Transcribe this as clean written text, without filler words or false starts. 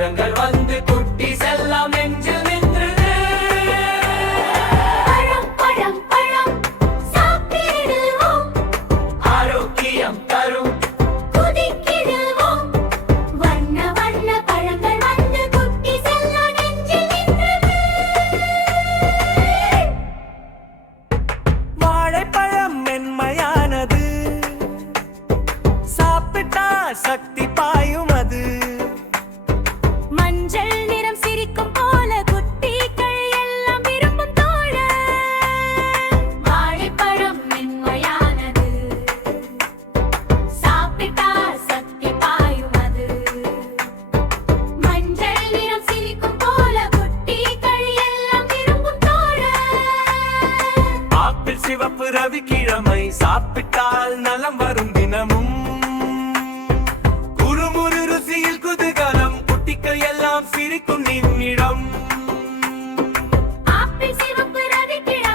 பழங்கள் வந்து குட்டி செல்லம் நெஞ்சில் நின்றது. பழம் பழம் பழம் சாப்பிடுவோம், ஆரோக்கியம் தரும் குதிக்கிடுவோம். வண்ண வண்ண பழங்கள் வந்து குட்டி செல்லம் நெஞ்சில் நின்றது. வாழைப்பழம் மென்மையானது, சாப்பிட்டா சக்தி பாயும் அது. மஞ்சள் நிறம் சிரிக்கும் போல குட்டிகள் எல்லாம் விரும்பும் தோழன். வாழைப்பழம் மென்மையானது, சாப்பிட்டால் சக்தி பாயும் அது. மஞ்சள் நிறம் சிரிக்கும் போல குட்டிகள் எல்லாம் விரும்பும் தோழன். ஆப்பிள் சிவப்பு ரவிக்கிழமை சாப்பிட்டால் நலம் வரும் தினமும். குறுமுறு ருசியில் குதூகலம், குட்டிகள் எல்லாம் சிரிக்கும் நின்னிடம். ஆப்பிள் சிவப்பு ரவிக்கிழமை